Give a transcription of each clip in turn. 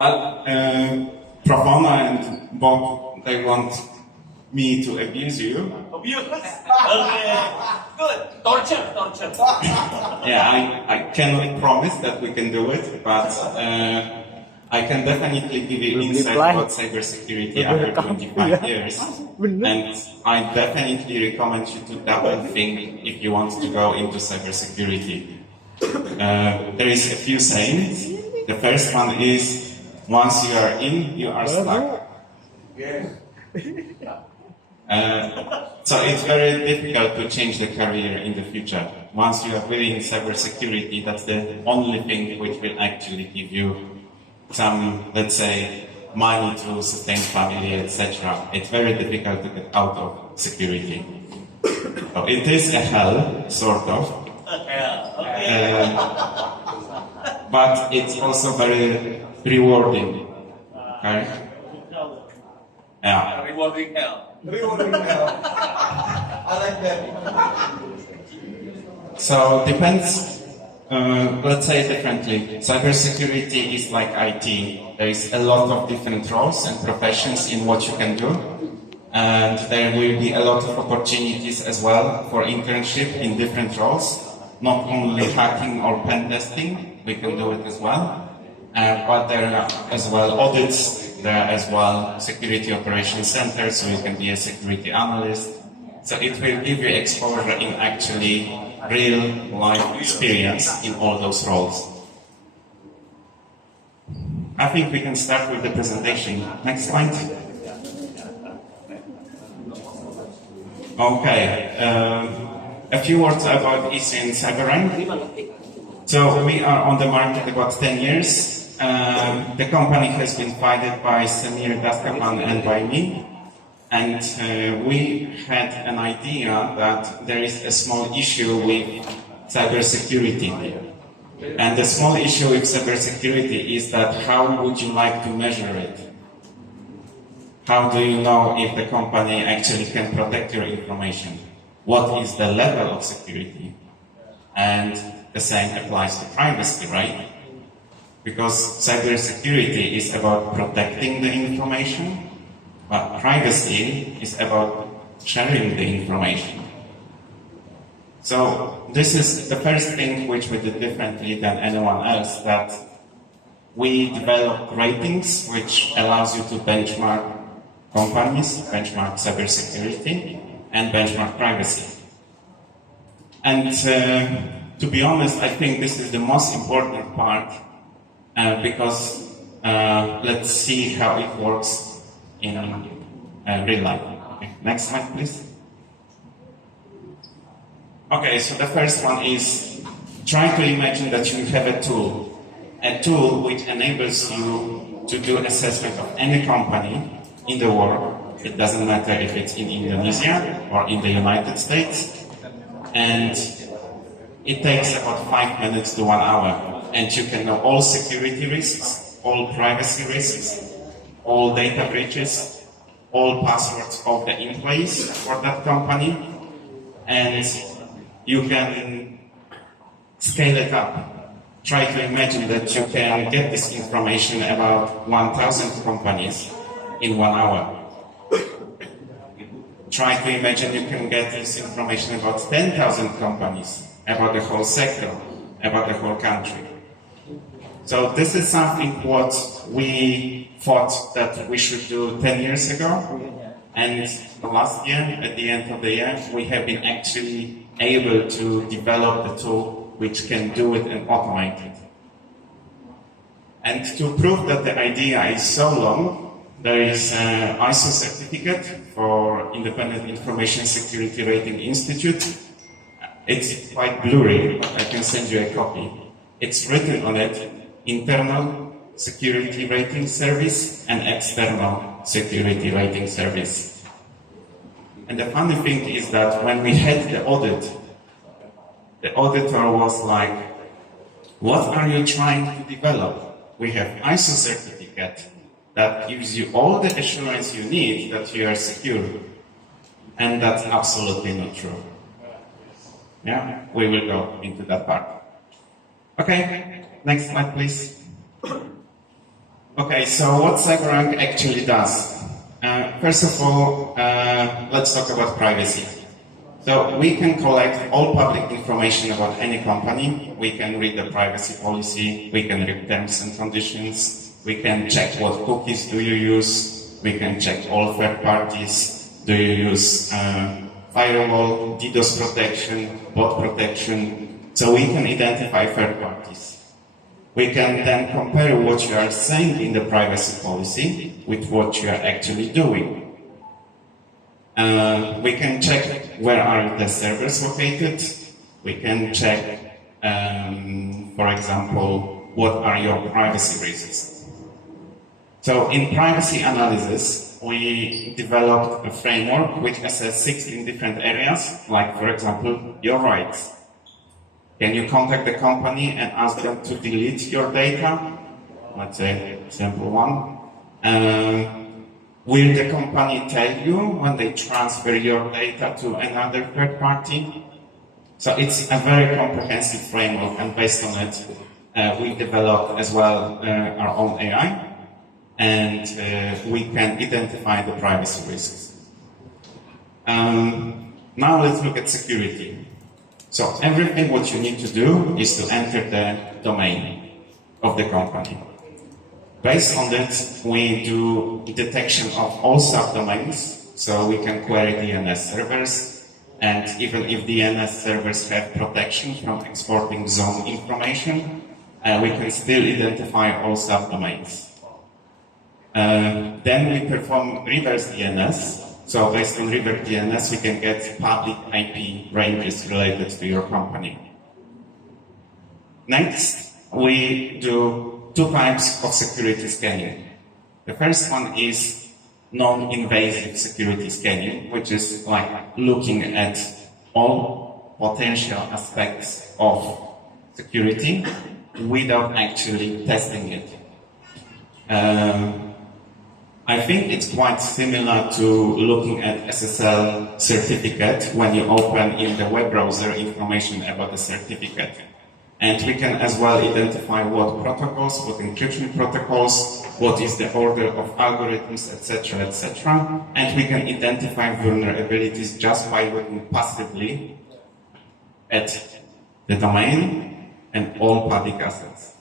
Profana and Bob, they want me to abuse you. Abuse? Okay. Good. Torture. Yeah, I cannot promise that we can do it, but I can definitely give you insight about cybersecurity after 25 years. And I definitely recommend you to double think if you want to go into cybersecurity. There is a few sayings. The first one is, once you are in, you are stuck. So it's very difficult to change the career in the future. Once you are within cybersecurity, that's the only thing which will actually give you some, let's say, money to sustain family, etc. It's very difficult to get out of security. So it is a hell, sort of. But it's also very rewarding. Okay? Yeah. Rewarding hell. Rewarding hell. I like that. So depends. Let's say it differently. Cybersecurity is like IT. There is a lot of different roles and professions in what you can do. And there will be a lot of opportunities as well for internship in different roles. Not only hacking or pen testing, we can do it as well. But there are as well audits, there are as well security operations centers, so you can be a security analyst. So it will give you exposure in actually real life experience in all those roles. I think we can start with the presentation. Next slide. Okay, a few words about ITTS CYBERRANK. So we are on the market about 10 years. The company has been founded by Samir Daskapan and by me. And we had an idea that there is a small issue with cybersecurity. And the small issue with cybersecurity is that how would you like to measure it? How do you know if the company actually can protect your information? What is the level of security? And the same applies to privacy, right? Because cybersecurity is about protecting the information, but privacy is about sharing the information. So this is the first thing which we did differently than anyone else, that we developed ratings which allows you to benchmark companies, benchmark cybersecurity, and benchmark privacy. And to be honest, I think this is the most important part because let's see how it works in real life. Okay, next slide, please. Okay, so the first one is try to imagine that you have a tool which enables you to do assessment of any company in the world. It doesn't matter if it's in Indonesia or in the United States. And it takes about 5 minutes to 1 hour. And you can know all security risks, all privacy risks, all data breaches, all passwords of the employees for that company. And you can scale it up. Try to imagine that you can get this information about 1,000 companies in 1 hour. Try to imagine you can get this information about 10,000 companies, about the whole sector, about the whole country. So this is something what we thought that we should do 10 years ago. And last year, at the end of the year, we have been actually able to develop the tool which can do it and automate it. And to prove that the idea is so long, there is an ISO certificate for Independent Information Security Rating Institute. It's quite blurry, but I can send you a copy. It's written on it, Internal Security Rating Service and External Security Rating Service. And the funny thing is that when we had the audit, the auditor was like, what are you trying to develop? We have ISO certificate that gives you all the assurance you need that you are secure. And that's absolutely not true. Yeah, we will go into that part. Okay, next slide, please. Okay, so what CyberRank actually does? First of all, let's talk about privacy. So we can collect all public information about any company. We can read the privacy policy. We can read terms and conditions. We can check what cookies do you use. We can check all third parties. Do you use firewall, DDoS protection, bot protection? So we can identify third parties. We can then compare what you are saying in the privacy policy with what you are actually doing. We can check where are the servers located. We can check, for example, what are your privacy risks. So in privacy analysis, we developed a framework which assesses 16 different areas, like, for example, your rights. Can you contact the company and ask them to delete your data? Let's say, simple one. Will the company tell you when they transfer your data to another third party? So it's a very comprehensive framework, and based on it, we developed as well our own AI, and we can identify the privacy risks. Now let's look at security. So everything what you need to do is to enter the domain of the company. Based on that, we do detection of all subdomains, so we can query DNS servers, and even if DNS servers have protection from exporting zone information, we can still identify all subdomains. Then we perform reverse DNS. So based on reverse DNS, we can get public IP ranges related to your company. Next, we do 2 types of security scanning. The first one is non-invasive security scanning, which is like looking at all potential aspects of security without actually testing it. I think it's quite similar to looking at SSL certificate when you open in the web browser information about the certificate. And we can as well identify what protocols, what encryption protocols, what is the order of algorithms, etc., etc. And we can identify vulnerabilities just by looking passively at the domain and all public assets.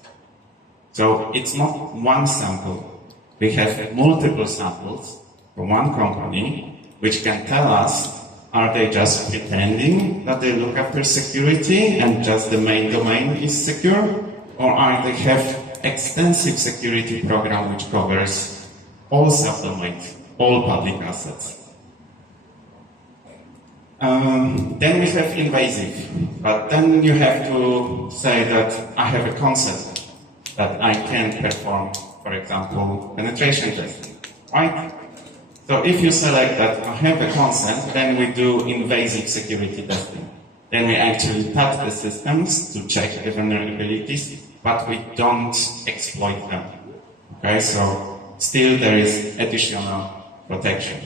So it's not one sample. We have multiple samples from one company which can tell us, are they just pretending that they look after security and just the main domain is secure? Or are they have extensive security program which covers all subdomains, all public assets? Then we have invasive, but then you have to say that I have a concept that I can perform, for example, penetration testing, right? So if you select that I have a consent, then we do invasive security testing. Then we actually touch the systems to check the vulnerabilities, but we don't exploit them. Okay, so still there is additional protection.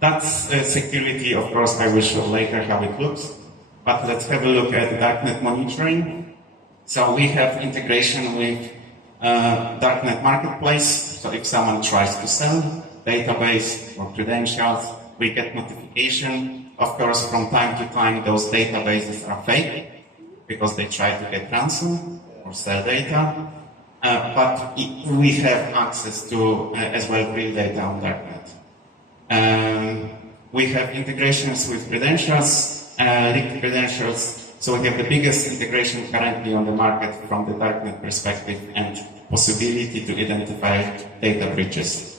That's security, of course, I will show later how it looks, but let's have a look at darknet monitoring. So we have integration with darknet marketplace. So if someone tries to sell database or credentials, we get notification. Of course, from time to time, those databases are fake because they try to get ransom or sell data. But we have access to as well real data on darknet. We have integrations with credentials, linked credentials. So we have the biggest integration currently on the market from the darknet perspective and possibility to identify data breaches.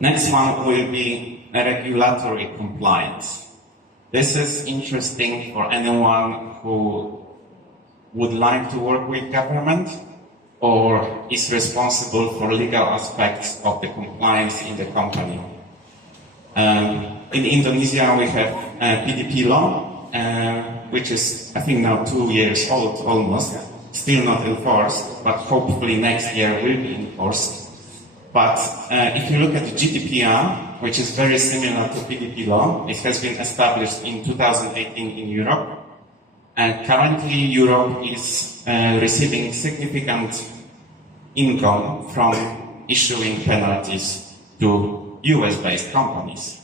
Next one will be regulatory compliance. This is interesting for anyone who would like to work with government or is responsible for legal aspects of the compliance in the company. In Indonesia, we have PDP law, which is, I think, now 2 years old almost, still not enforced, but hopefully next year will be enforced. But if you look at the GDPR, which is very similar to PDP law, it has been established in 2018 in Europe. And currently, Europe is receiving significant income from issuing penalties to US-based companies.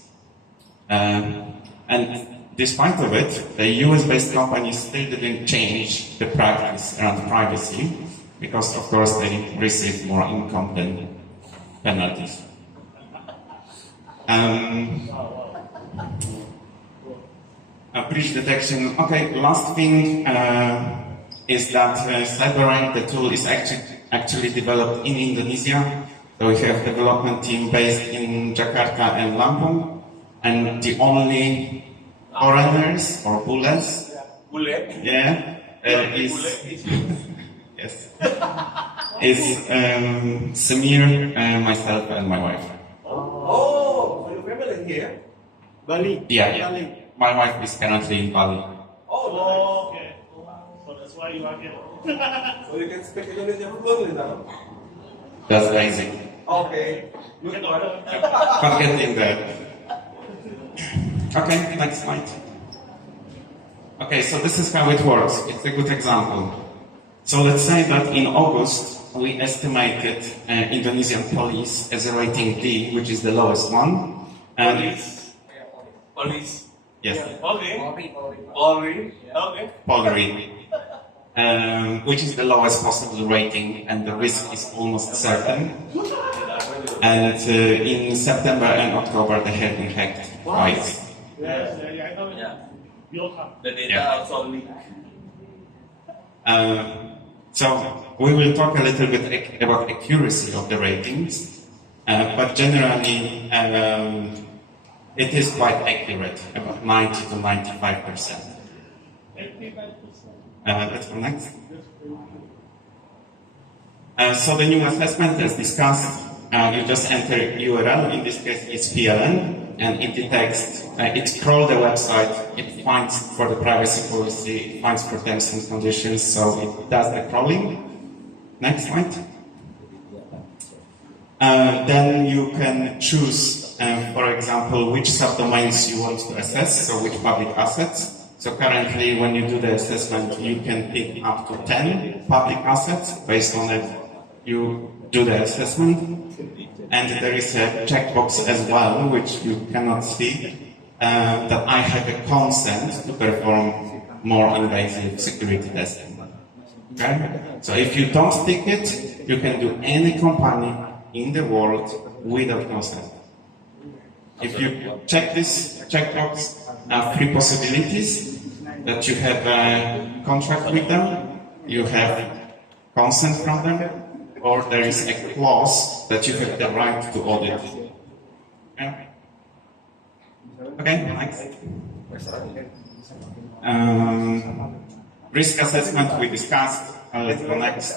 And despite of it, the US-based companies still didn't change the practice around privacy, because of course they receive more income than penalties. Breach detection. Okay, last thing is that CYBERRANK, the tool, is actually developed in Indonesia. So we have a development team based in Jakarta and Lampung, and the only foreigners or bullets, yeah, is yes, is Samir, myself, and my wife. Oh, so your family here? Bali. Yeah. Bali. My wife is currently in Bali. Oh, Okay. So that's why you are here. so you can speak Indonesian fluently now? That's basic. Okay. You can order. Forgetting that. Okay, next slide. Okay, so this is how it works. It's a good example. So let's say that in August, we estimated Indonesian police as a rating D, which is the lowest one. And Police. yes, Okay. Polri. Okay. Polri, which is the lowest possible rating, and the risk is almost certain. And in September and October, they have been hacked twice. Yes, I know. Yeah. You'll come. The data Yeah. also leak. So we will talk a little bit about accuracy of the ratings, but generally it is quite accurate, about 90 to 95%. 85%. Let's go next. So the new assessment, as discussed, you just enter URL, in this case it's PLN, and it detects, it scrolls the website, it finds for the privacy policy, it finds for terms and conditions, so it does the crawling. Next slide. Then you can choose, for example, which subdomains you want to assess, so which public assets. So currently, when you do the assessment, you can pick up to 10 public assets. Based on it, you do the assessment. And there is a checkbox as well, which you cannot see, that I have a consent to perform more invasive security testing. Okay? So if you don't tick it, you can do any company in the world without consent. If you check this checkbox, three possibilities: that you have a contract with them, you have consent from them, or there is a clause that you have the right to audit. Okay, next. Risk assessment we discussed. Let's go next.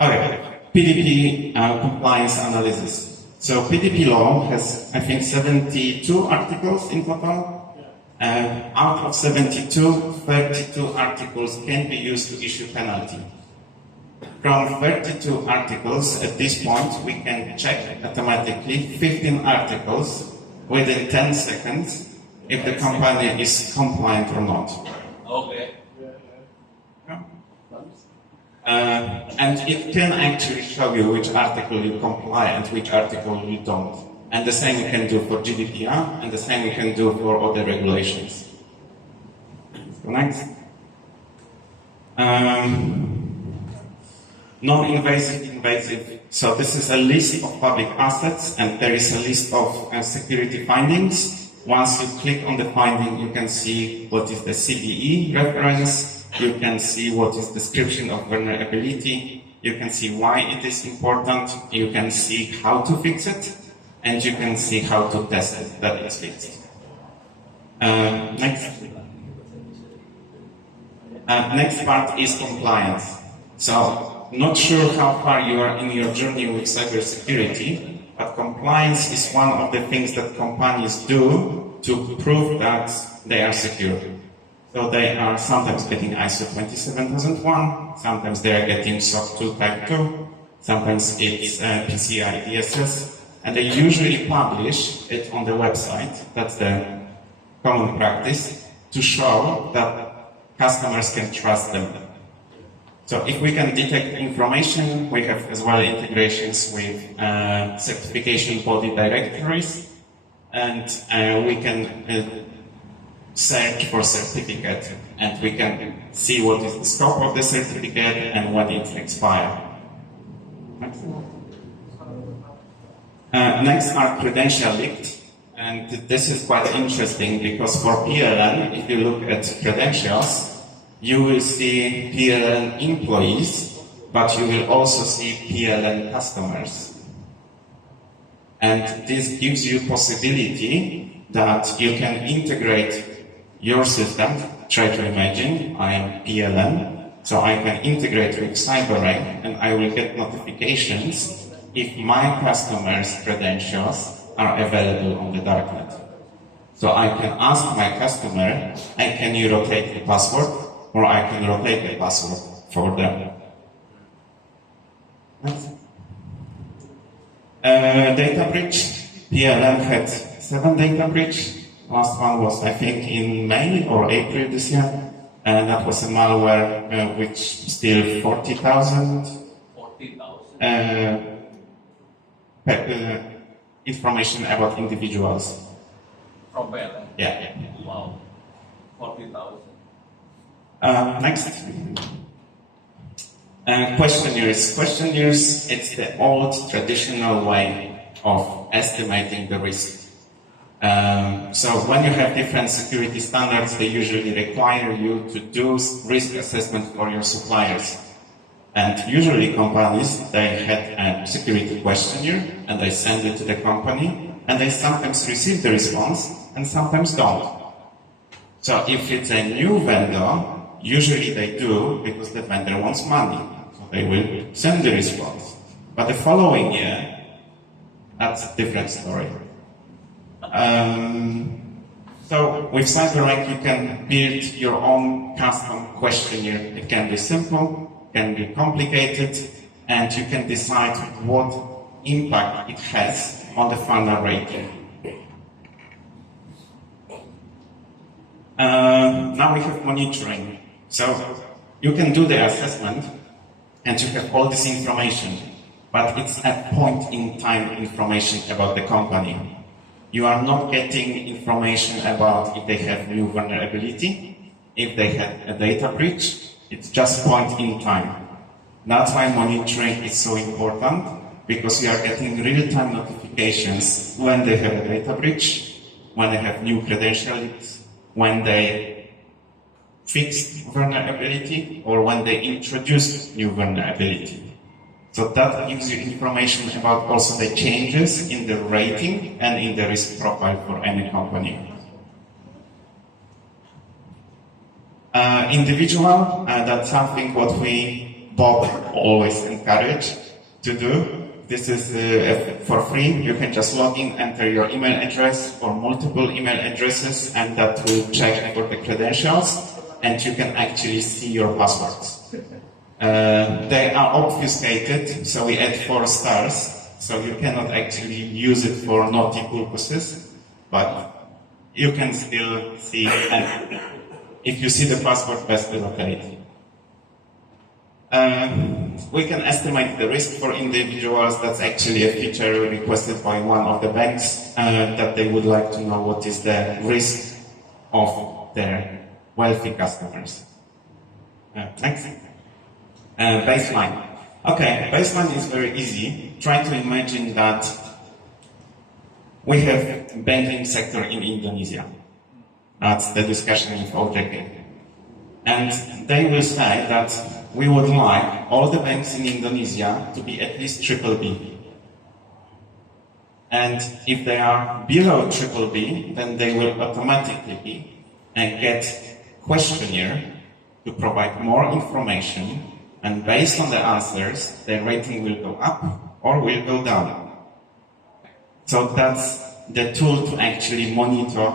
Okay, PDP compliance analysis. So PDP law has, I think, 72 articles in total. Out of 72, 32 articles can be used to issue penalty. From 32 articles, at this point, we can check automatically 15 articles within 10 seconds if the company is compliant or not. Okay. And it can actually show you which article you comply and which article you don't. And the same you can do for GDPR, and the same you can do for other regulations. Go next. Non-invasive, invasive. So this is a list of public assets, and there is a list of security findings. Once you click on the finding, you can see what is the CVE reference. You can see what is description of vulnerability. You can see why it is important. You can see how to fix it. And you can see how to test it, that it's fixed. Next. Next part is compliance. So, not sure how far you are in your journey with cybersecurity, but compliance is one of the things that companies do to prove that they are secure. So they are sometimes getting ISO 27001, sometimes they are getting SOC 2 Type 2, sometimes it's PCI DSS. and they usually publish it on the website. That's the common practice to show that customers can trust them. So if we can detect information, we have as well integrations with certification body directories, and we can search for certificate, and we can see what is the scope of the certificate and when it expires. Next are credential leaked, and this is quite interesting because for PLN, if you look at credentials, you will see PLN employees, but you will also see PLN customers. And this gives you possibility that you can integrate your system. Try to imagine I am PLN, so I can integrate with CYBERRANK and I will get notifications if my customers' credentials are available on the darknet. So I can ask my customer, hey, can you rotate the password? Or I can rotate the password for them. Data breach. PLN had 7 data breach. Last one was, I think, in May or April this year. And that was a malware which stole 40,000 information about individuals. From PLN? Yeah. Wow. 40,000. Next. Questionnaires. Questionnaires, it's the old traditional way of estimating the risk. So when you have different security standards, they usually require you to do risk assessment for your suppliers. And usually companies, they had a security questionnaire and they send it to the company and they sometimes receive the response and sometimes don't. So if it's a new vendor, usually they do because the vendor wants money, so they will send the response. But the following year, that's a different story. So with CYBERRANK you can build your own custom questionnaire. It can be simple, can be complicated, and you can decide what impact it has on the final rating. Now we have monitoring. So you can do the assessment and you have all this information, but it's a point in time information about the company. You are not getting information about if they have new vulnerability, if they had a data breach. It's just point in time. That's why monitoring is so important, because we are getting real-time notifications when they have a data breach, when they have new credentials, when they fixed vulnerability, or when they introduced new vulnerability. So that gives you information about also the changes in the rating and in the risk profile for any company. Individual, that's something what we both always encourage to do. This is for free. You can just log in, enter your email address or multiple email addresses, and that will check for the credentials, and you can actually see your passwords. They are obfuscated, so we add 4 stars, so you cannot actually use it for naughty purposes, but you can still see, and if you see the password, best to rotate. We can estimate the risk for individuals. That's actually a feature requested by one of the banks, that they would like to know what is the risk of their wealthy customers. Next. Baseline. Okay, baseline is very easy. Try to imagine that we have banking sector in Indonesia. That's the discussion with OWP. And they will say that we would like all the banks in Indonesia to be at least BBB. And if they are below BBB, then they will automatically be and get questionnaire to provide more information, and based on the answers, their rating will go up or will go down. So that's the tool to actually monitor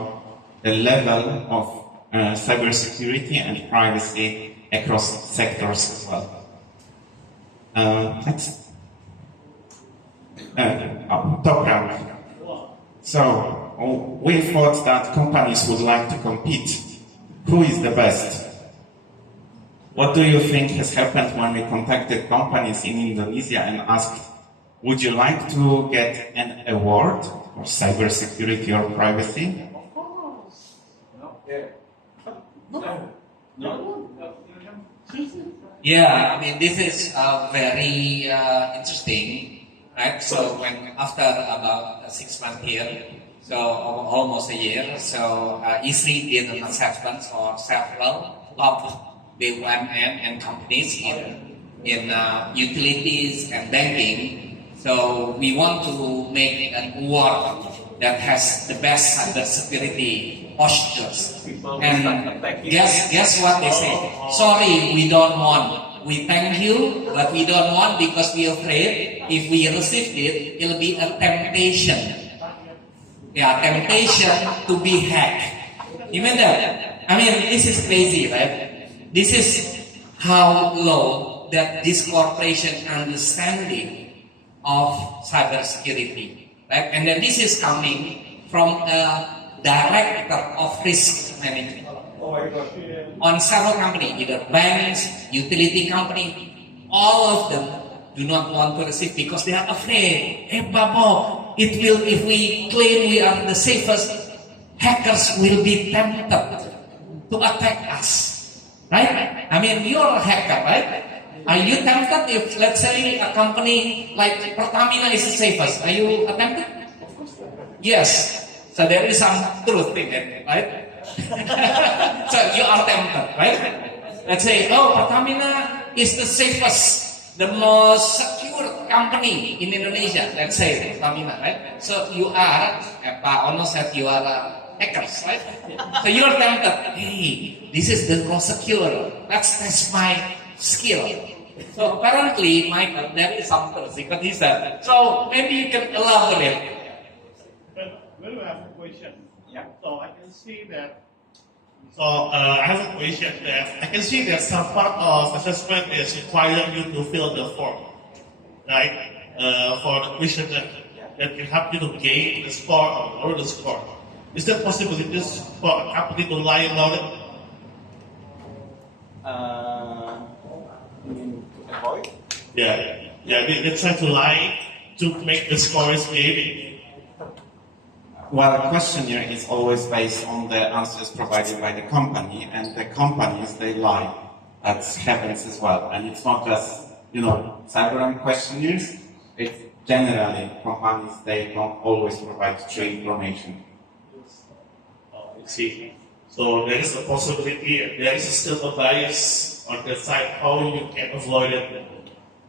the level of cybersecurity and privacy across sectors as well. Next. top rank. So we thought that companies would like to compete. Who is the best? What do you think has happened when we contacted companies in Indonesia and asked, would you like to get an award for cybersecurity or privacy? Of course. Yeah. Yeah, I mean, this is very interesting, right? So when after about 6 months here, so almost a year, so E3 did an assessment for several top BUMN and companies in utilities and banking. So we want to make an award that has the best cybersecurity postures. And guess what they say? Sorry, we don't want. We thank you, but we don't want because we are afraid if we receive it, it'll be a temptation. Yeah, temptation to be hacked. You mean that? I mean, this is crazy, right? This is how low that this corporation understanding of cybersecurity, right? And then this is coming from a director of risk management Oh my God. on several companies, either banks, utility company, all of them do not want to receive because they are afraid. Hey, Babo, it will, if we claim we are the safest, hackers will be tempted to attack us, right? I mean, you're a hacker, right? Are you tempted if, let's say, a company like Pertamina is the safest? Are you tempted? Yes. So there is some truth in it, right? So you are tempted, right? Let's say, oh, Pertamina is the safest, the most secure company in Indonesia. Let's say Pertamina, right? So you are, Pak Ono said you are hackers, right? So you are tempted. Hey, this is the most secure. Let's test my skill. So apparently, Michael, there is some truth because he said. So maybe you can elaborate. Well, we have a question. Yeah. So I can see that. So I have a question that I can see that some part of assessment is requiring you to fill the form, right? For the question that can help you to gain the score or lower the score. Is there possibilities for a company to lie about it? You mean to avoid? Yeah, they try to lie to make the scores maybe. Well, a questionnaire is always based on the answers provided by the company, and the companies, they lie. That happens as well. And it's not just, CyberRank questionnaires. It's generally companies, they don't always provide true information. Oh, I see. So there is a possibility, there is still a bias on the side how you can avoid it.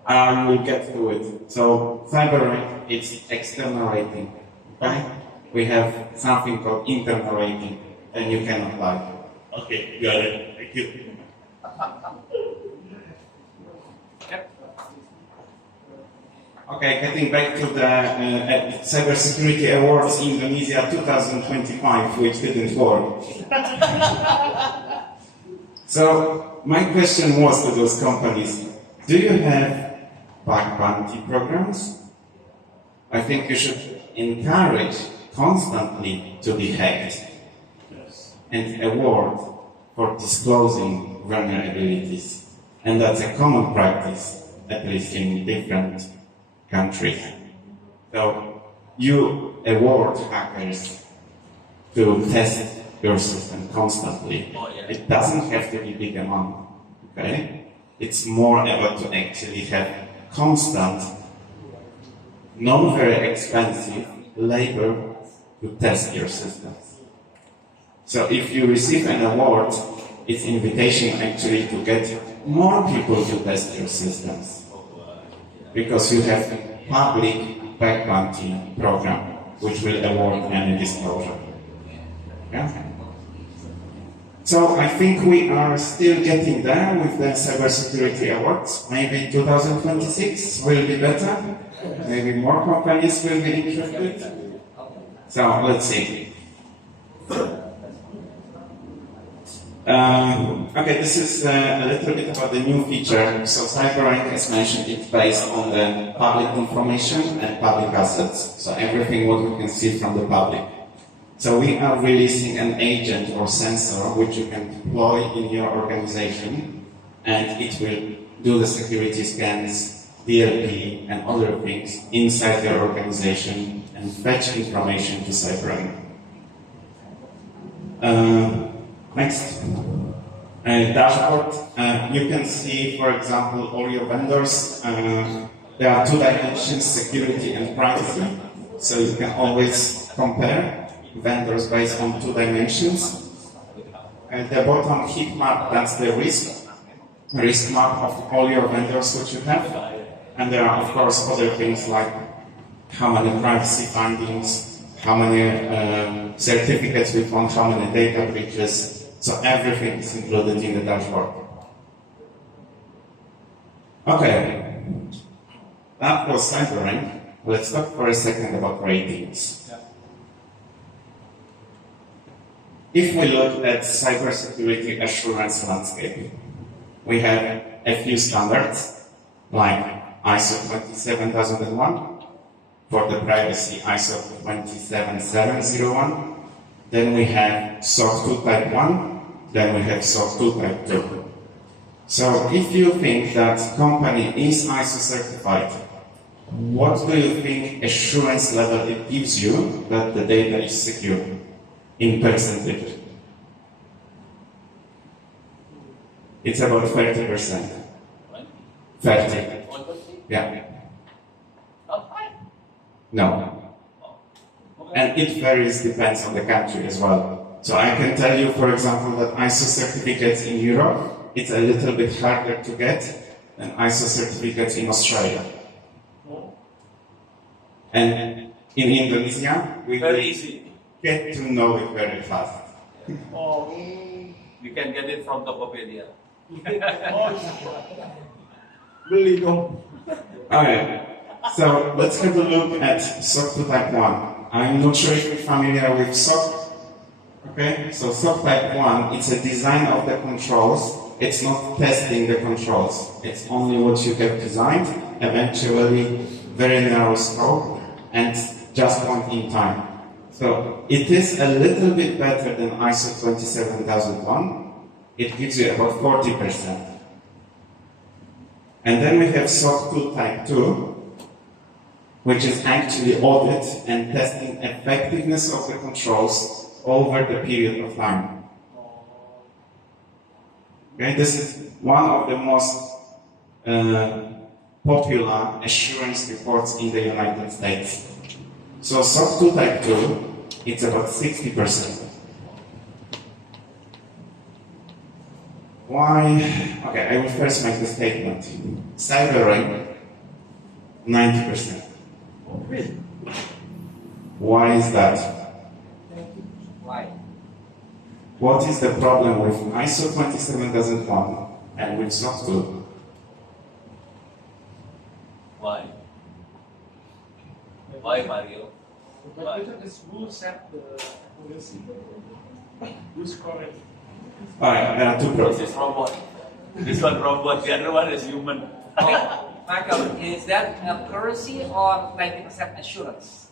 We'll get to it. So CyberRank, it's external rating. Okay? We have something called internal rating, and you can apply. Okay, got it. Thank you. Okay, getting back to the Cybersecurity Awards Indonesia 2025, which didn't work. So, my question was to those companies, do you have bug bounty programs? I think you should encourage constantly to be hacked and award for disclosing vulnerabilities. And that's a common practice, at least in different countries. So you award hackers to test your system constantly. It doesn't have to be big amount, okay? It's more about to actually have constant, not very expensive labor to test your systems. So if you receive an award, it's invitation actually to get more people to test your systems. Because you have a public bug bounty program, which will award any disclosure. Yeah? So I think we are still getting there with the cybersecurity awards. Maybe 2026 will be better. Maybe more companies will be interested. So let's see. Okay, this is a little bit about the new feature. So CyberRank, as mentioned, it's based on the public information and public assets. So everything what we can see from the public. So we are releasing an agent or sensor which you can deploy in your organization, and it will do the security scans, DLP, and other things inside your organization and fetch information to CyberRank. Next. Dashboard. You can see, for example, all your vendors. There are two dimensions, security and privacy. So you can always compare vendors based on two dimensions. At the bottom heat map, that's the risk map of all your vendors which you have. And there are, of course, other things like how many privacy findings, how many certificates we found, how many data breaches. So everything is included in the dashboard. Okay, that was CyberRank. Let's talk for a second about ratings. If we look at cybersecurity assurance landscape, we have a few standards like ISO 27001, for the privacy ISO 27701, then we have SOC 2 Type 1, then we have SOC 2 Type 2. So if you think that company is ISO certified, what do you think assurance level it gives you that the data is secure in percentage? It's about 30%. 30. Yeah. No. And it varies, depends on the country as well. So I can tell you, for example, that ISO certificates in Europe, it's a little bit harder to get than ISO certificates in Australia. And in Indonesia, we Very easy. get to know it very fast. You can get it from Tokopedia. Okay, so let's have a look at SOC 2 Type 1. I'm not sure if you're familiar with SOC. Okay, so SOC Type 1, it's a design of the controls. It's not testing the controls. It's only what you have designed, eventually very narrow scope, and just point in time. So it is a little bit better than ISO 27001. It gives you about 40%. And then we have SOC 2 Type 2, which is actually audit and testing effectiveness of the controls over the period of time. Okay, this is one of the most popular assurance reports in the United States. So SOC 2 Type 2, it's about 60%. Why? Okay, I will first make the statement. CyberRank, 90%. Why is that? Why? What is the problem with ISO 27001 and with SOC 2? Why? Why, Mario? Why? This rule set the accuracy. Who's correct? Alright, there are two This problems. is robot. This one robot, the other one is human. Michael, is that accuracy or 90% assurance?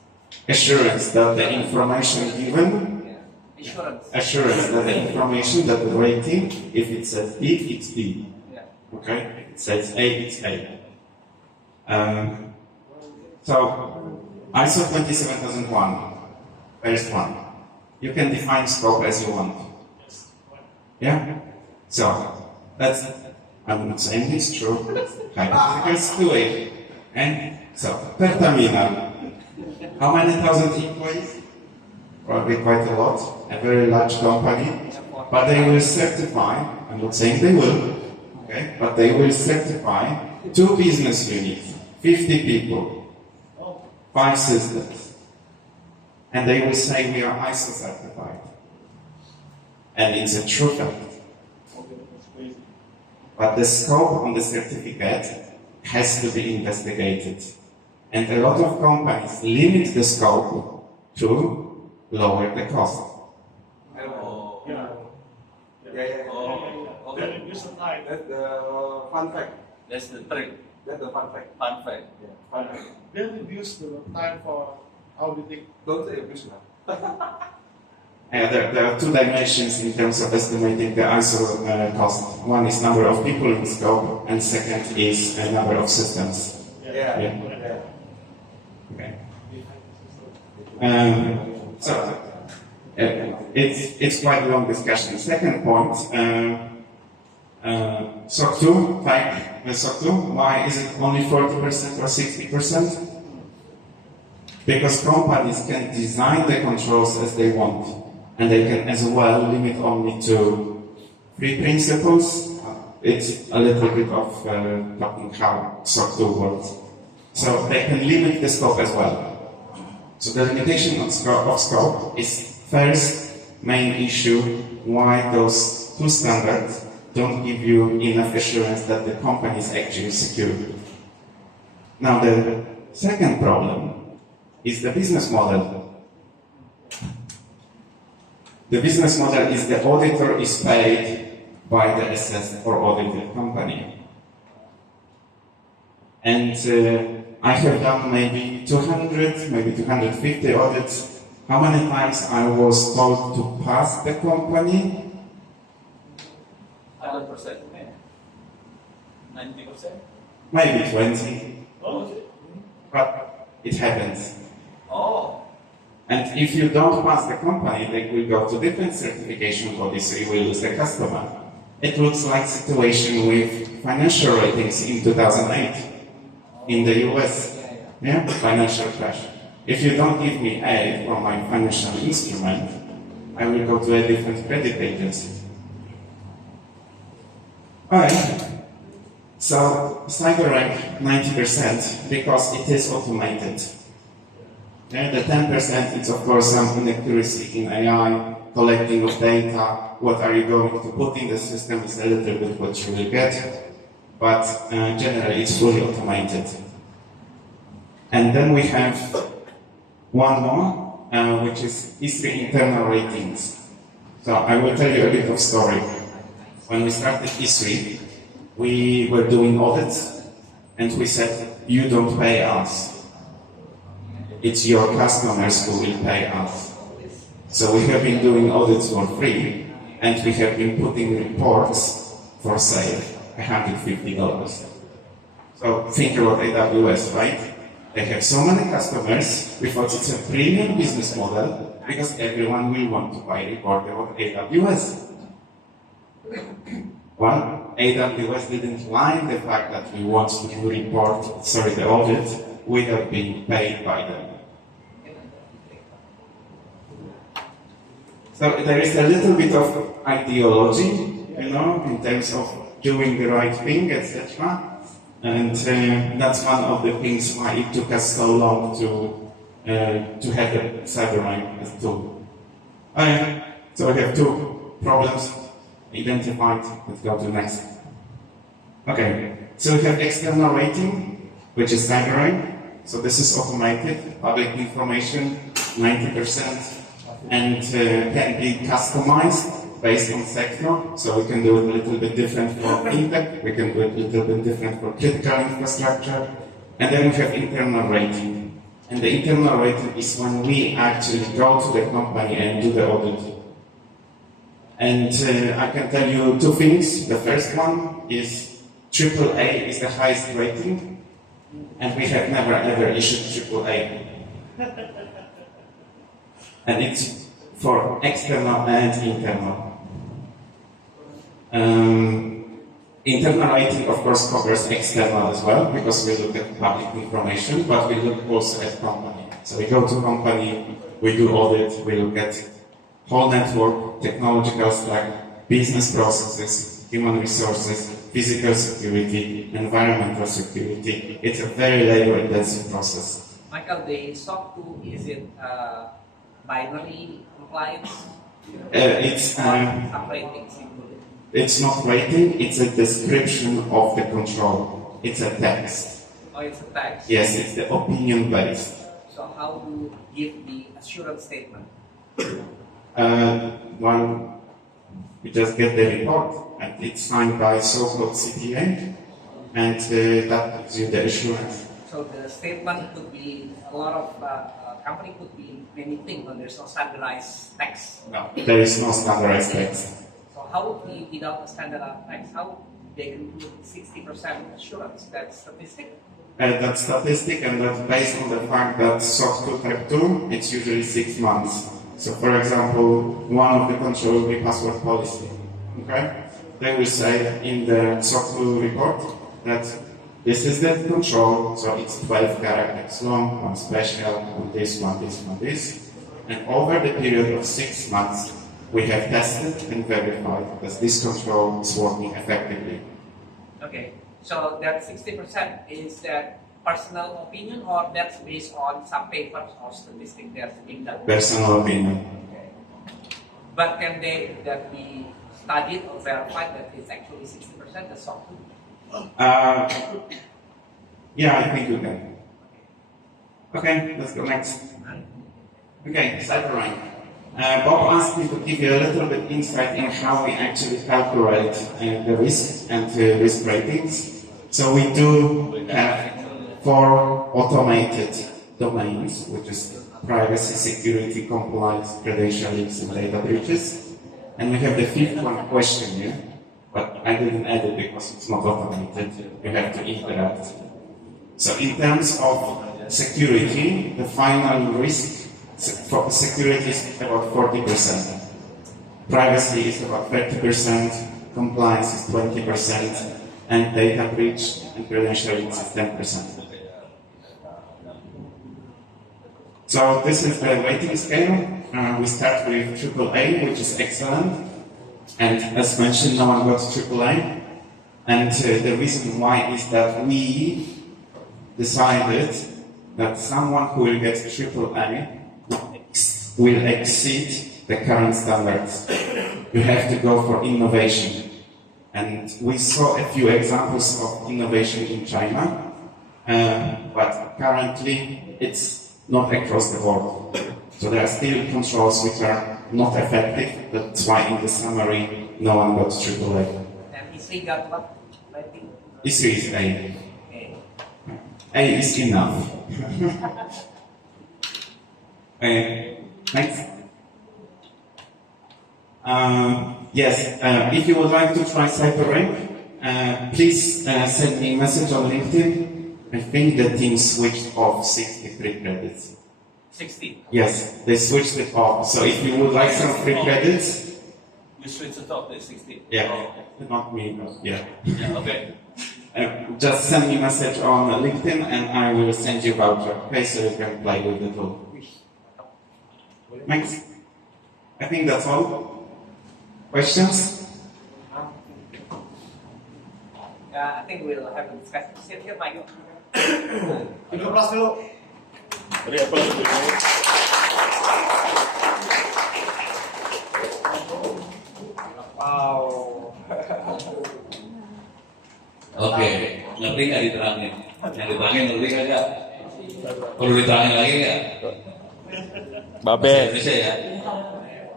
Assurance that the information given, Assurance. assurance that the information, that the rating, if it says D, it's D. Yeah. Okay? It says A, it's A. So, ISO 27001, first one. You can define scope as you want. Yeah? So, that's, I'm not saying it's true, hypothetical situation. And so, per terminal, how many thousand employees? Probably quite a lot, a very large company, but they will certify, I'm not saying they will, okay, but they will certify 2 business units, 50 people, 5 systems, and they will say we are ISO certified. And it's a true fact. But the scope on the certificate has to be investigated. And a lot of companies limit the scope to lower the cost. Oh. Yeah. Oh, They okay. reduce the time. That's the fun fact. That's the trick. That's the fun fact. Fun fact. Yeah, fun fact. They reduce the time for auditing. Don't say abuse now. There are two dimensions in terms of estimating the ISO cost. One is number of people in scope, and second is number of systems. Yeah. Okay. So it's quite a long discussion. Second point, SOC 2 type SOC 2. Why is it only 40% or 60%? Because companies can design the controls as they want, and they can as well limit only to 3 principles. It's a little bit of talking how SOC 2 works. So they can limit the scope as well. So the limitation of scope is first main issue why those 2 standards don't give you enough assurance that the company is actually secure. Now the second problem is the business model. The business model is the auditor is paid by the assessed or audited company. And I have done maybe 200, maybe 250 audits. How many times I was told to pass the company? 100%. 90%. Maybe 20. Oh. But it happens. Oh. And if you don't pass the company, they will go to different certification bodies, so you will lose the customer. It looks like situation with financial ratings in 2008 in the US. Yeah, financial crash. If you don't give me A for my financial instrument, I will go to a different credit agency. Alright. So CYBERRANK 90% because it is automated. Yeah, the 10% is of course some inaccuracy in AI, collecting of data, what are you going to put in the system is a little bit what you will get, but generally it's fully automated. And then we have one more, which is ISRI internal ratings. So I will tell you a bit of story. When we started ISRI, we were doing audits, and we said, you don't pay us. It's your customers who will pay us. So we have been doing audits for free, and we have been putting reports for sale, $150. So think about AWS, right? They have so many customers, we thought it's a premium business model, because everyone will want to buy a report about AWS. Well, AWS didn't like the fact that we want to report, the audit, without being paid by them. So there is a little bit of ideology, in terms of doing the right thing, etc. And that's one of the things why it took us so long to have the CYBERRANK as tool. So we have 2 problems identified. Let's go to next. Okay, so we have external rating, which is CYBERRANK. So this is automated, public information, 90%, and can be customized based on sector. So we can do it a little bit different for fintech, we can do it a little bit different for critical infrastructure. And then we have internal rating. And the internal rating is when we actually go to the company and do the audit. And I can tell you 2 things. The first one is AAA is the highest rating, and we have never ever issued AAA. And it's for external and internal. Internal rating, of course, covers external as well, because we look at public information, but we look also at company. So we go to company, we do audit, we look at whole network, technological stack, business processes, human resources, physical security, environmental security. It's a very labor-intensive process. Michael, the SOC 2, is it binary compliance? It's not rating, it's a description of the control. It's a text. Oh, it's a text? Yes, it's the opinion-based. So how do you give the assurance statement? You just get the report, and it's signed by so-called CTA, and that gives you the assurance. So the statement could be a lot of company could be many things, but there's no standardized text. No, there is no standardized text. So how without a standardized text, how they can do 60% assurance? That's statistic. That statistic, and that's based on the fact that SOC 2 Type 2, it's usually 6 months. So for example, one of the control will be password policy. Okay? They will say in the SOC 2 report that this is the control, so it's 12 characters long, one special, one this, one this, one this. And over the period of 6 months, we have tested and verified that this control is working effectively. Okay. So that 60% is that personal opinion, or that's based on some papers or statistics that's being done? Personal opinion. Okay. But can that be studied or verified that it's actually 60% the SOC 2? Yeah, I think you can. Okay, let's go next. Okay, CYBERRANK. Bob asked me to give you a little bit insight in how we actually calculate the risk and risk ratings. So we do have 4 automated domains, which is privacy, security, compliance, credentialings, and data breaches. And we have the 5th one, questionnaire, but I didn't add it because it's not automated. You have to interact. So in terms of security, the final risk for security is about 40%. Privacy is about 30%, compliance is 20%, and data breach and credentialing is 10%. So this is the rating scale. We start with AAA, which is excellent. And as mentioned, no one got AAA. And the reason why is that we decided that someone who will get AAA will exceed the current standards. You have to go for innovation. And we saw a few examples of innovation in China, but currently it's not across the board. So there are still controls which are not effective. That's why in the summary no one got AAA. And ISRI got what? I think. ISRI is A. Okay. A is enough. Next. Yes, if you would like to try CYBERRANK, please send me a message on LinkedIn. I think the team switched off 63 credits. 60. Yes, they switched it off. So if you would like some free credits, You switch it off to 60. yeah, Oh, not me, but yeah. yeah, okay. Just send me a message on LinkedIn and I will send you a voucher. Okay, so you can play with the tool. Thanks. I think that's all. Questions? I think we'll have a discussion. Sit here, Michael. Duduk kelas dulu. Beri aplaus dulu. Wow. Oke, ngerti nggak diterangin? Yang diterangin ngerti nggak? Perlu diterangin lagi nggak? Babe. Bahasa Indonesia ya.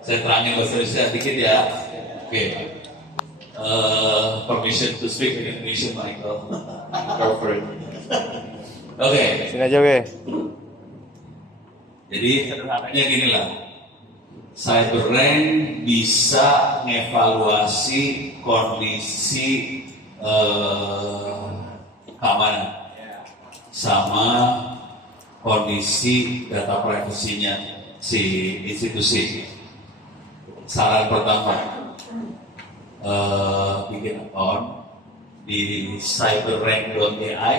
Saya terangin bahasa Indonesia dikit ya. Oke. Permission to speak in English, Michael. Go for it. Oke. Sini aja, Be. Jadi sederhananya gini lah. CYBERRANK bisa mengevaluasi kondisi keamanan sama kondisi data privasinya si institusi. Saran pertama, bikin account di cyberrank.ai.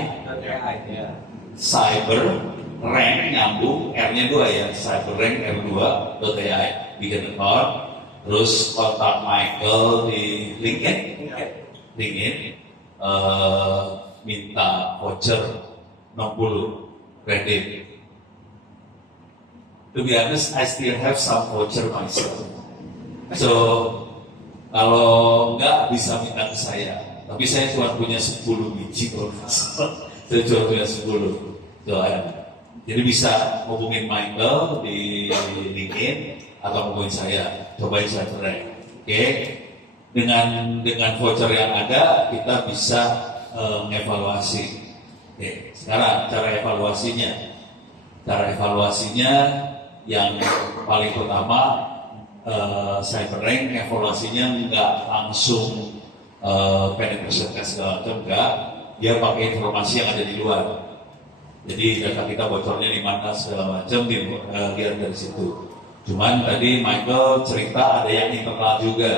CYBERRANK nyambung, R-nya 2 ya, CYBERRANK R2.ai, bikin account, terus kontak Michael di LinkedIn, minta voucher 60 kredit. To be honest, I still have some voucher myself. So, kalau nggak bisa minta ke saya, tapi saya cuma punya 10 biji kalau nggak salah. Saya cuma punya 10. So, jadi bisa hubungin Michael di LinkedIn atau hubungin saya, cobain CYBERRANK. Oke, dengan voucher yang ada kita bisa mengevaluasi. Oke, sekarang cara evaluasinya yang paling pertama, CYBERRANK evaluasinya nggak langsung penetration test segala macam, enggak. Dia pakai informasi yang ada di luar. Jadi data kita bocornya di mana segala macam dilihat dari situ. Cuman tadi Michael cerita ada yang internal juga.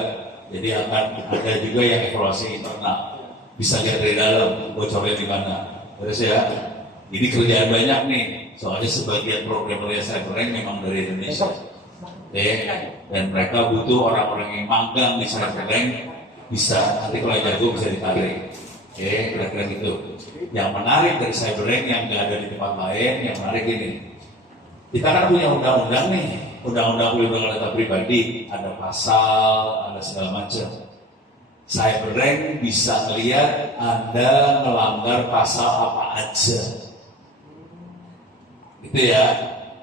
Jadi akan ada juga yang evaluasi internal. Bisa lihat dari dalam bocornya di mana. Terus ya, ini kerjaan banyak nih. Soalnya sebagian programmernya CYBERRANK memang dari Indonesia. Dan mereka butuh orang-orang yang magang di CYBERRANK, bisa nanti kalau jago bisa ditarik. Kira-kira gitu. Yang menarik dari CYBERRANK yang nggak ada di tempat lain, yang menarik ini. Kita kan punya undang-undang nih, undang-undang perlindungan data pribadi, ada pasal, ada segala macam. CYBERRANK bisa lihat Anda melanggar pasal apa aja. Gitu ya,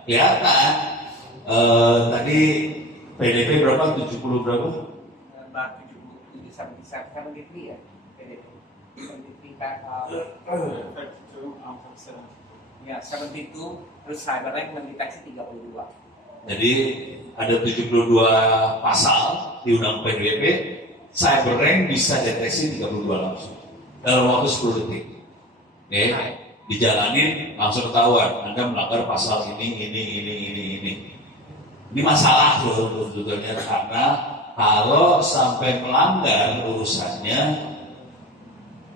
kelihatan. Tadi PDP berapa? 70 berapa? 73 ya PDP. 73 ya 72, terus CYBERRANK mendeteksi 32. Jadi ada 72 pasal di undang PDP, CYBERRANK bisa deteksi 32 langsung dalam waktu 10 detik. Oke, dijalanin langsung ketahuan Anda melanggar pasal ini. Ini masalah loh sebetulnya, karena kalau sampai melanggar urusannya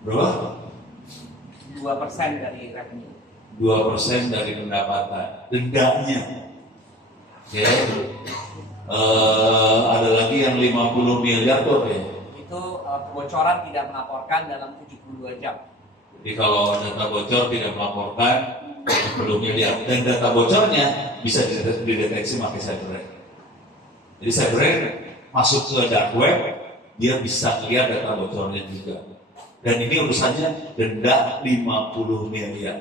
berapa? 2% dari revenue. 2% dari pendapatan, dendanya. Ya, ada lagi yang 50 miliar tuh ya. Itu kebocoran tidak melaporkan dalam 72 jam. Jadi kalau data bocor tidak melaporkan, belum miliar. Dan data bocornya bisa dideteksi pakai CYBERRANK. Jadi CYBERRANK masuk ke dark web, dia bisa lihat data bocornya juga. Dan ini urusannya denda 50 miliar.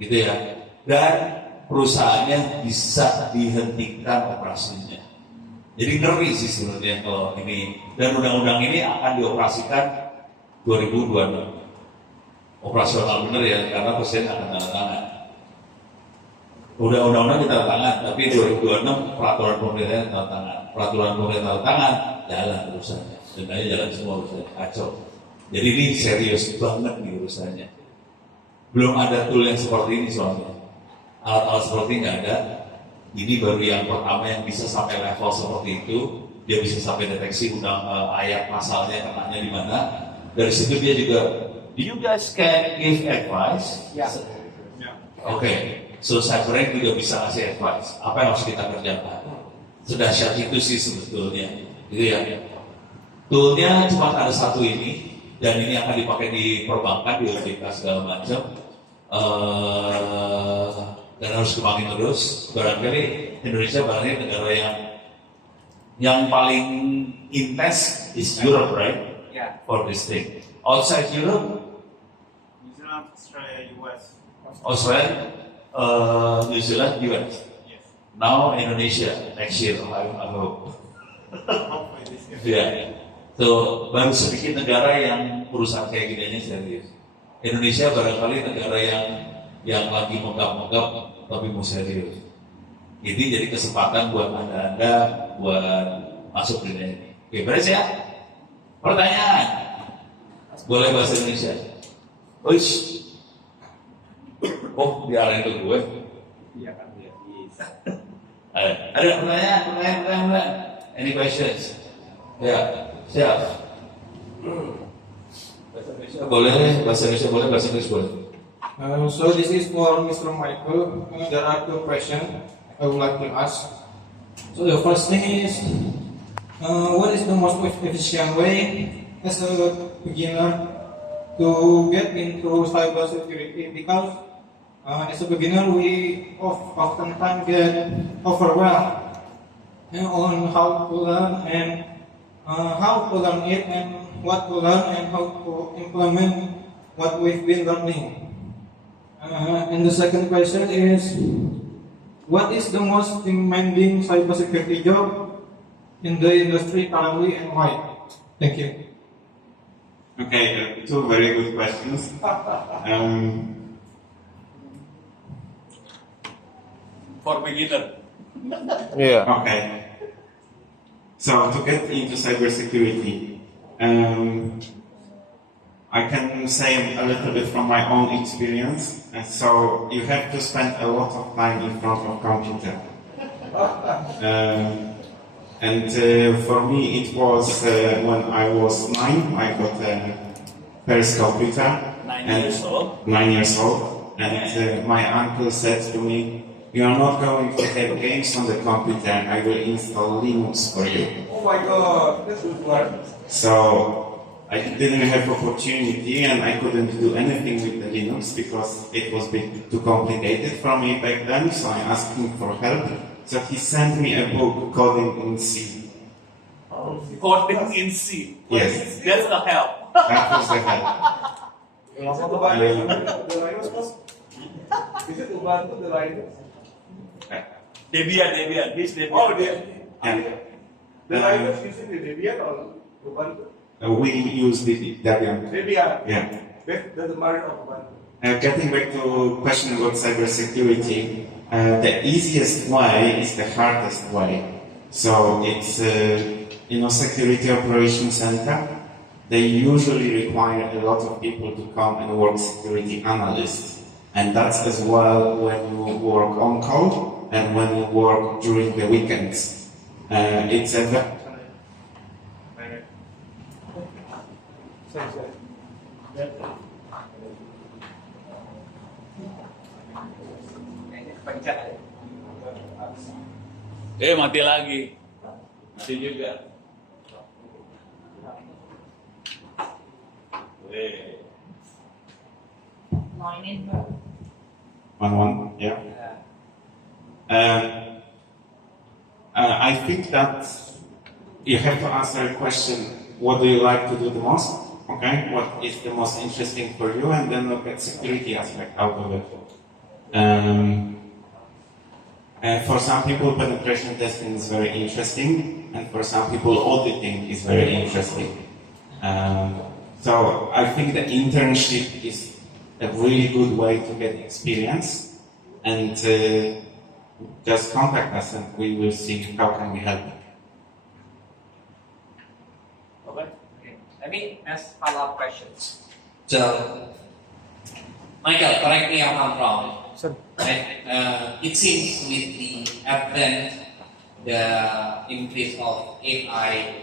Gitu ya. Dan perusahaannya bisa dihentikan operasinya. Jadi ngeri sih sebenarnya kalau ini. Dan undang-undang ini akan dioperasikan 2026. Operasional bener ya, karena presiden akan tanda tangan. Undang-undang kita tanda tangan, tapi 2026 peraturan pemerintah tanda tangan. Peraturan pemerintah tanda tangan, jalan urusannya. Dendanya jalan semua urusannya, kacau. Jadi ini serius banget nih urusannya. Belum ada tool yang seperti ini soalnya. Alat-alat seperti ini nggak ada. Ini baru yang pertama yang bisa sampai level seperti itu. Dia bisa sampai deteksi ayat pasalnya kenanya di mana. Dari situ dia juga, do you guys can give advice? Ya. Oke. So CYBERRANK juga bisa ngasih advice. Apa yang harus kita kerjakan? Sedahsyat itu sih sebetulnya. Gitu ya. Toolnya cuma ada satu ini. Dan ini akan dipakai di perbankan, di OWP segala macam. Dan harus kembangin terus. Barangkali Indonesia barangkali negara yang paling intens is Europe, right? Yeah. For this thing. Outside Europe, New Zealand, Australia, US. Australia, New Zealand, US. Yes. Now Indonesia next year, I hope. Hopefully this year. Yeah. So baru sedikit negara yang urusan kayak gininya serius. Indonesia barangkali negara yang lagi megap-megap tapi mau serius. Ini jadi kesempatan buat anda buat masuk dunia ini. Oke, beres ya? Pertanyaan? Boleh bahasa Indonesia? Uish. Oh, diarahin ke gue. Iya kan, iya. Ada pertanyaan? Any questions? Ya, siap. Bahasa Indonesia boleh, bahasa Inggris boleh. So this is for Mr. Michael. There are two questions I would like to ask. So the first thing is, what is the most efficient way as a beginner to get into cybersecurity? Because as a beginner, we oftentimes get overwhelmed on how to learn and how to learn it and what to learn and how to implement what we've been learning. And the second question is, what is the most demanding cybersecurity job in the industry currently and why? Thank you. Okay, two very good questions. For beginner. Yeah. Okay. So to get into cybersecurity, I can say a little bit from my own experience. And so you have to spend a lot of time in front of computer. For me, it was when I was 9. I got a first computer. 9 years old. 9 years old, and my uncle said to me, "You are not going to have games on the computer. I will install Linux for you." Oh my God, that's good one. So I didn't have opportunity, and I couldn't do anything with the Linux because it was a bit too complicated for me back then. So I asked him for help. So he sent me a book, Coding in C. Coding in C. Yes. That's the help. That was the help. The Linux was? Is it Ubuntu, the Linux? Debian. This Debian. Oh, Yeah. The Linux using the Debian or Ubuntu? We use the Debian. Debian. Yeah. That's the mother of Ubuntu. Getting back to question about cybersecurity, the easiest way is the hardest way. So it's, Security Operations Center. They usually require a lot of people to come and work security analysts. And that's as well when you work on call and when you work during the weekends. It's a Mati lagi. Mati juga. One, yeah. I think that you have to answer a question, what do you like to do the most? Okay, what is the most interesting for you, and then look at security aspect out of it. And for some people, penetration testing is very interesting, and for some people, auditing is very interesting. So I think the internship is a really good way to get experience, and just contact us and we will see how can we help. Okay. Let me ask follow-up questions. So, Michael, correct me if I'm wrong. Right? It seems with the advent, the increase of AI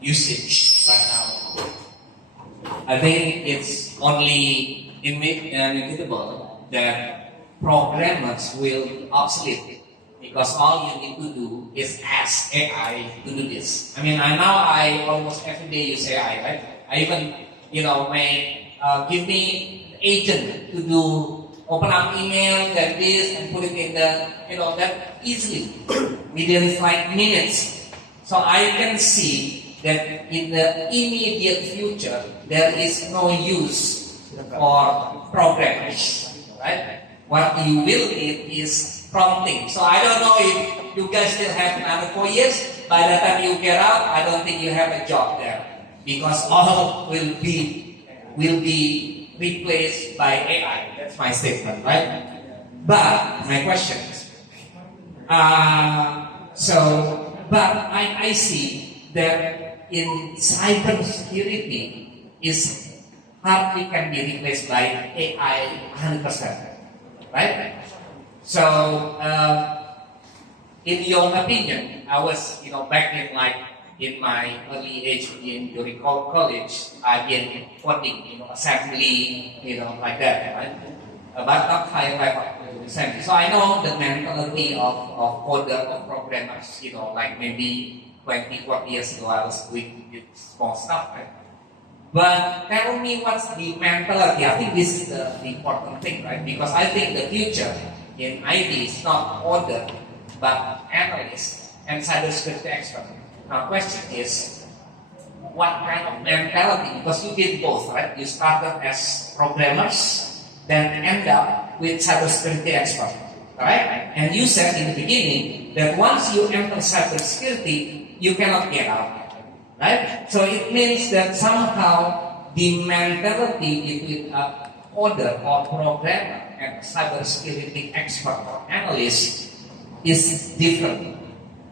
usage right now, I think it's only inevitable that programmers will be obsolete because all you need to do is ask AI to do this. I almost every day use AI, right? I even, give me agent to do open up email, get this, and put it in the, that easily within like minutes. So I can see that in the immediate future there is no use for programmers, right? What you will need is prompting. So I don't know if you guys still have another 4 years. By the time you get out, I don't think you have a job there because all will be replaced by AI. That's my statement, right? But my question is, I see that in cybersecurity is hardly can be replaced by AI 100%, right? So, in your opinion, I was, back in my early age during college, I've been coding, assembly, like that, right? But not high level assembly. So I know the mentality of coder or programmers, like maybe 20, 40 years ago I was doing small stuff, right? But tell me what's the mentality. I think this is the important thing, right? Because I think the future in IT is not coder, but analyst and cybersecurity expert. Now, question is, what kind of mentality? Because you did both, right? You started as programmers, then end up with cybersecurity expert, right? And you said in the beginning that once you enter cybersecurity, you cannot get out, right? So it means that somehow the mentality between a coder or programmer and cybersecurity expert or analyst is different,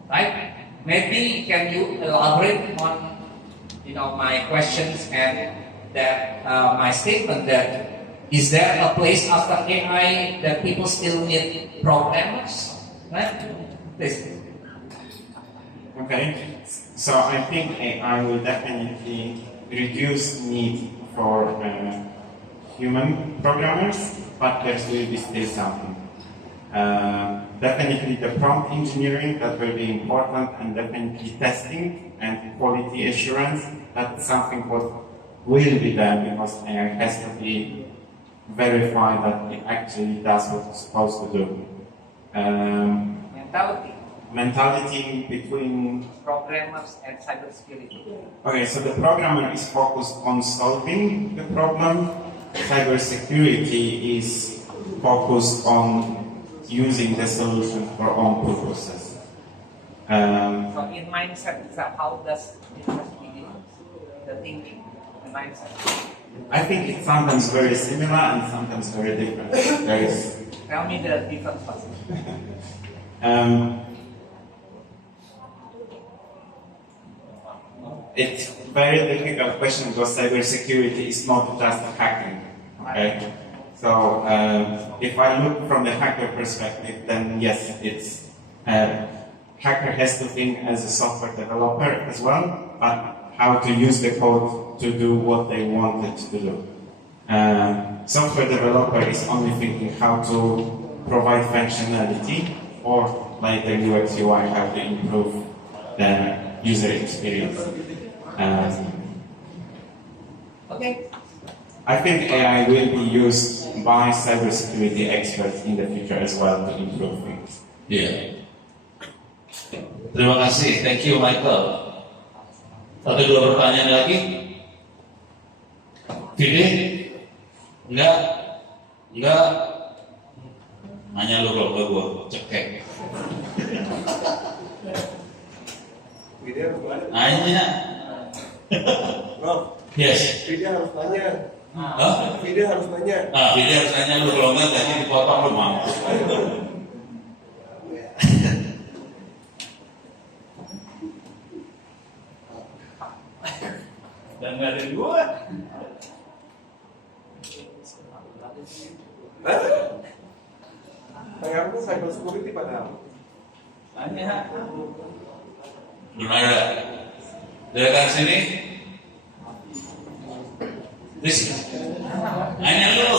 right? Maybe can you elaborate on, my questions and that my statement that is there a place after AI that people still need programmers, right? Please. Okay, so I think AI will definitely reduce need for human programmers, but there will be still something. Definitely the prompt engineering, that will be important, and definitely testing and quality assurance, that's something what will be done because AI has to be verified that it actually does what it's supposed to do. Mentality between Programmers and cybersecurity. Okay, so the programmer is focused on solving the problem. Cybersecurity is focused on using the solution for own purposes. So in mindset, how does it has to be the thinking, the mindset? I think it's sometimes very similar and sometimes very different. There is, Tell me the difference first. It's a very difficult question because cybersecurity is not just hacking. Okay? So if I look from the hacker perspective, then yes, it's hacker has to think as a software developer as well, but how to use the code to do what they want it to do. Software developer is only thinking how to provide functionality or like the UX UI, how to improve the user experience. Okay. I think AI will be used by cybersecurity experts in the future as well to improve things. Iya. Terima kasih, thank you Michael. Satu dua pertanyaan lagi. Vide? Enggak? Nanya lu kalau gue cekek. Video harus nanya. Nanya. Bro, Yes. video harus nanya. Hah? Video harus nanya. Vide harus nanya lu, kalau enggak tadi dipotong lu mampus. Dan nggak ada gue. Hah? Tanganku cyber security padahal. Nanya. Belum ada. Dari sini. Rizky. Nanya lu.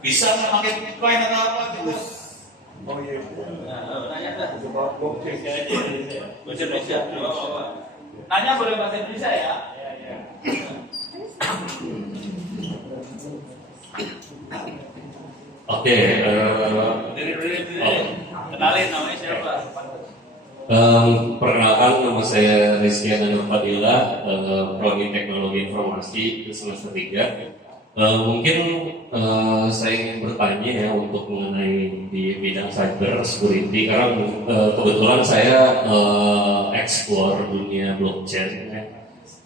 Bisa nggak pakai Bitcoin atau apa? Oh iya. Nanya dah. Coba blockchain. Bahasa Indonesia. Nanya boleh bahasa Indonesia ya? Oke, kenalin namanya siapa? Perkenalkan, nama saya Rizky Fadila, Prodi Teknologi Informasi semester 3. Mungkin saya ingin bertanya ya untuk mengenai di bidang cyber security, karena kebetulan saya explore dunia blockchain.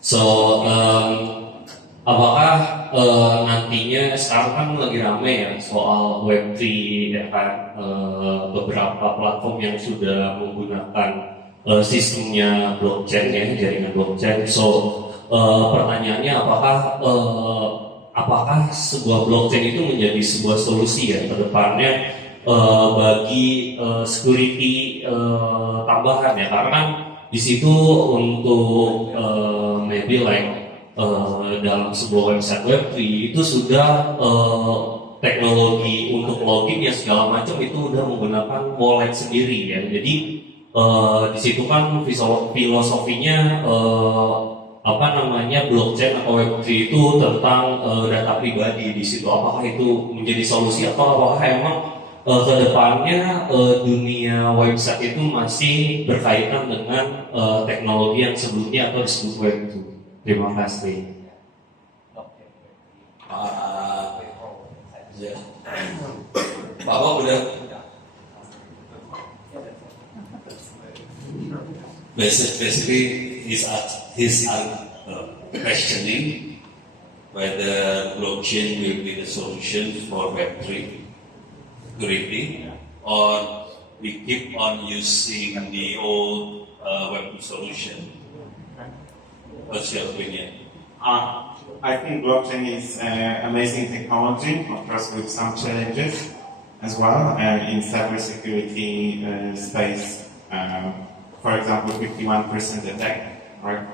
So, apakah nantinya sekarang kan lagi rame ya soal Web3 ya kan, beberapa platform yang sudah menggunakan sistemnya blockchain ya, jaringan blockchain. So, pertanyaannya apakah sebuah blockchain itu menjadi sebuah solusi ya ke depannya bagi security tambahan ya, karena kan di situ untuk maybe like dalam sebuah website Web3 itu sudah teknologi untuk login ya segala macam itu udah menggunakan wallet sendiri ya. Jadi di situ kan filosofinya blockchain atau Web3 itu tentang data pribadi di situ. Apakah itu menjadi solusi atau apakah emang kedepannya dunia website itu masih berkaitan dengan teknologi yang sebelumnya atau disebut Web2? Terima kasih. Bapak udah Basically, he's questioning whether blockchain will be the solution for Web3 security, or we keep on using the old Web2 solution. What's your opinion? I think blockchain is amazing technology, of course with some challenges as well in cybersecurity space. For example, 51% attack, right?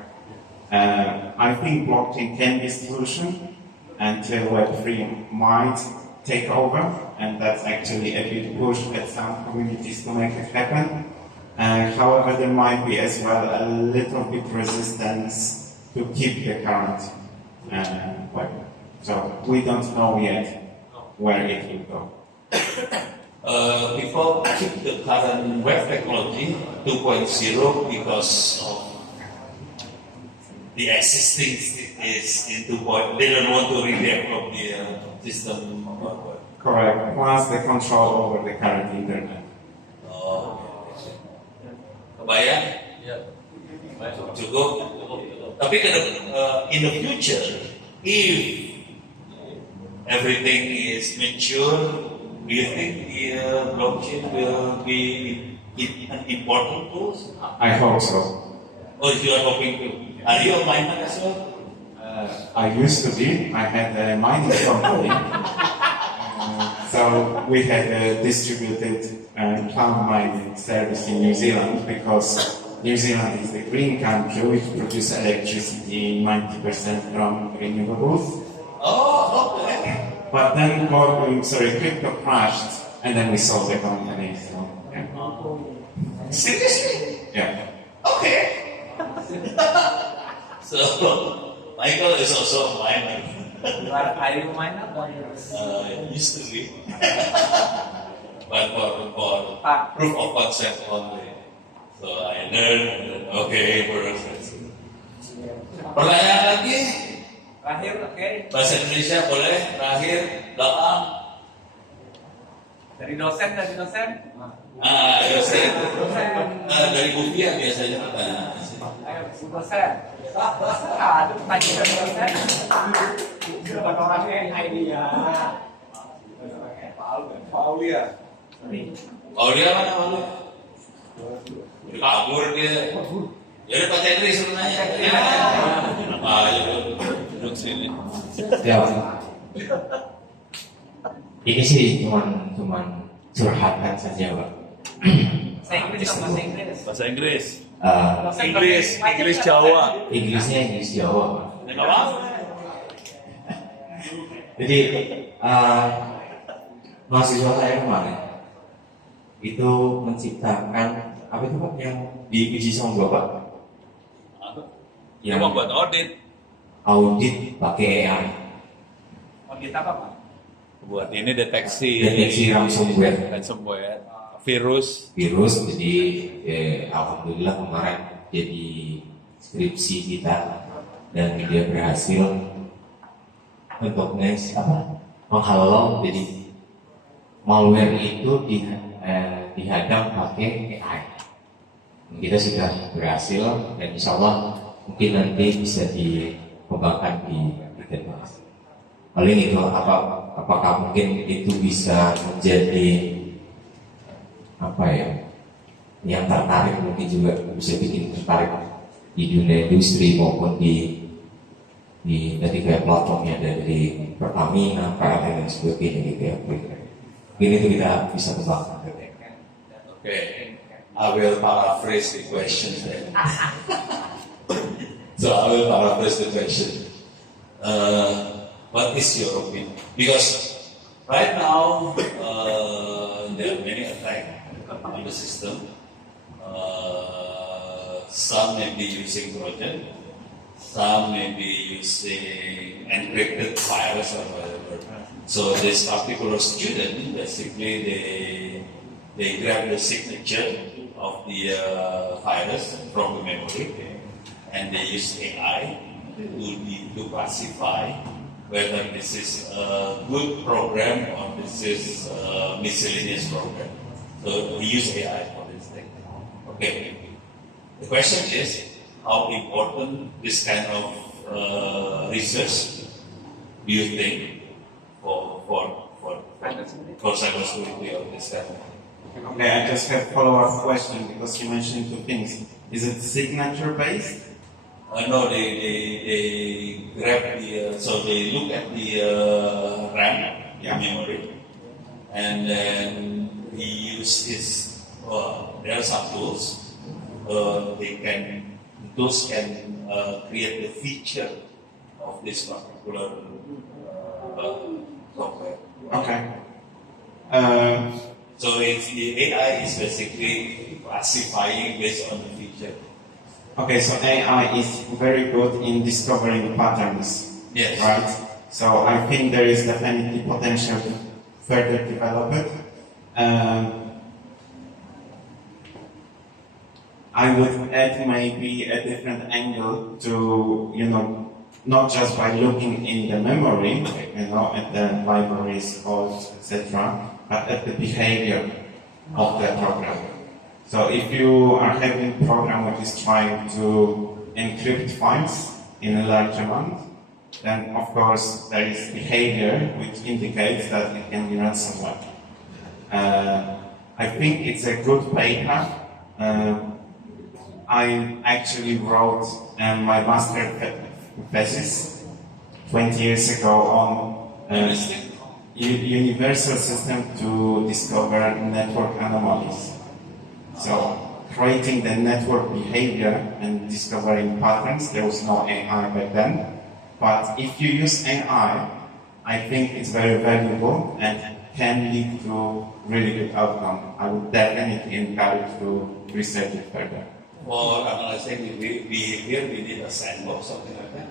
I think blockchain can be a solution until Web3 might take over, and that's actually a big push at some communities to make it happen. However, there might be as well a little bit resistance to keep the current web. So we don't know yet where it will go. People keep the current web technology 2.0 because of the existing is in 2.0. They don't want to redevelop the system. Correct. Plus the control over the current internet. Kebayang? Cukup. Tapi in the future, if everything is mature, do you think the blockchain will be an important tool? I hope so. Or you are hoping to? Are you a miner as well? I used to be. I had a mining company. So we had a distributed cloud mining service in New Zealand because New Zealand is a green country which produces electricity 90% from renewables. Oh, okay. But then crypto crashed and then we sold the company. So, yeah. Seriously? Yeah. Okay. So, Michael is also a miner. Are you a miner? Used to be. But for proof of concept only. So I learned, okay, proof. Pertanyaan lagi? Terakhir, oke. Bahasa Indonesia boleh? Terakhir, doang. Dari dosen. Dosen. Dari Bufia biasanya pertanyaan. Ayo, Bu dosen. Ada pertanyaan dari dosen. Orangnya ID ya. Paulia. Paulia mana malu? Kabur dia. Jadi Pak Cendri sebenarnya. Ayo duduk sini. Ya. Ini sih cuman curhatan saja, Pak. Bahasa Inggris. Inggris Jawa. Inggris Jawa, Pak. Enggak apa? Jadi mahasiswa saya kemarin itu menciptakan apa itu Pak yang diuji sama Bapak? Yang mau buat audit pakai AI. Audit apa, Pak? Buat ini deteksi ransomware, virus. Jadi alhamdulillah kemarin jadi skripsi kita dan dia berhasil untuk menghalau jadi malware itu dihadang pakai AI. Kita sudah berhasil dan insya Allah mungkin nanti bisa dikembangkan di ITTS. Paling itu apakah mungkin itu bisa menjadi yang tertarik, mungkin juga bisa bikin tertarik di dunia industri maupun di tadi kayak platformnya dari Pertamina, PLN dan sebagainya gitu ya. Mungkin itu kita bisa kembangkan. Okay, I will paraphrase the question then. So I will paraphrase the question. What is your opinion? Because right now there are many attacks on the system. Some may be using Trojan, some may be using encrypted virus or whatever. So this particular student, basically they grab the signature of the virus from the memory, and they use AI to classify whether this is a good program or this is a miscellaneous program. So we use AI for this thing. Okay. The question is how important this kind of research do you think for cybersecurity of this kind? Okay, I just have a follow-up question because you mentioned two things. Is it signature based? No, they grab so they look at the RAM, memory, and then we use this. There are some tools. Those can create the feature of this particular software. Okay. So the AI is basically classifying based on the feature. Okay, so AI is very good in discovering patterns. Yes. Right? So I think there is definitely potential to further develop it. I would add maybe a different angle to, not just by looking in the memory, at the libraries, codes, etc., but at the behavior of the program. So if you are having a program which is trying to encrypt files in a large amount, then of course there is behavior which indicates that it can be ransomware. I think it's a good paper. I actually wrote my master thesis 20 years ago on universal system to discover network anomalies. So creating the network behavior and discovering patterns. There was no AI back then, but if you use AI, I think it's very valuable and can lead to really good outcome. I would definitely encourage to research it further. For analyzing behavior, we need a sandbox, something like that.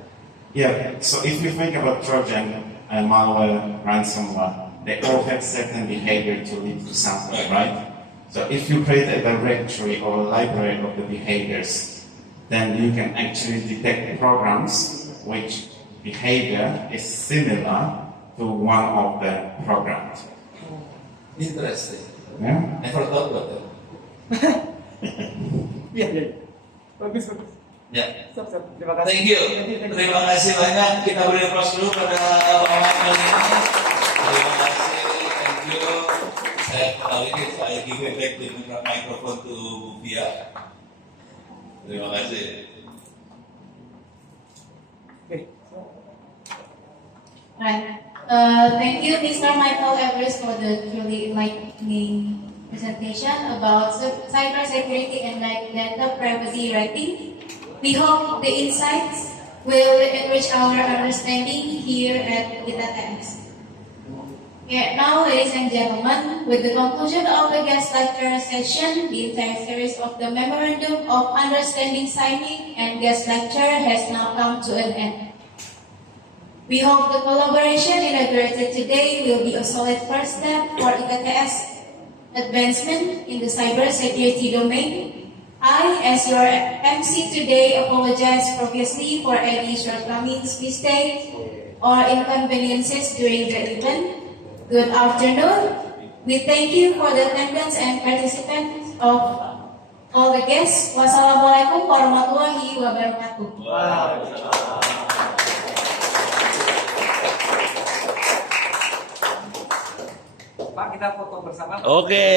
Yeah, so if you think about Trojan, malware, ransomware, they all have certain behavior to lead to something, right? So if you create a directory or a library of the behaviors, then you can actually detect programs which behavior is similar to one of the programs. Interesting. Yeah? Never thought about that. Iya. Bagus. Ya. Terima kasih. Thank you. Terima kasih banyak. Kita beri aplaus dulu pada Bapak kali ini. Terima kasih. Thank you. Saya kembali saya give back the microphone to Buvia. Terima kasih. Right. Thank you, Mr. Michael Everest, for the truly enlightening presentation about cybersecurity and data privacy writing. We hope the insights will enrich our understanding here at ITTS. Okay, now, ladies and gentlemen, with the conclusion of the guest lecture session, the entire series of the Memorandum of Understanding signing and guest lecture has now come to an end. We hope the collaboration inaugurated today will be a solid first step for ITTS advancement in the cybersecurity domain. I, as your MC today, apologize profusely for any shortcomings, mistakes, or inconveniences during the event. Good afternoon. We thank you for the attendance and participants of all the guests. Wassalamualaikum warahmatullahi wabarakatuh. Pak, kita foto bersama. Oke.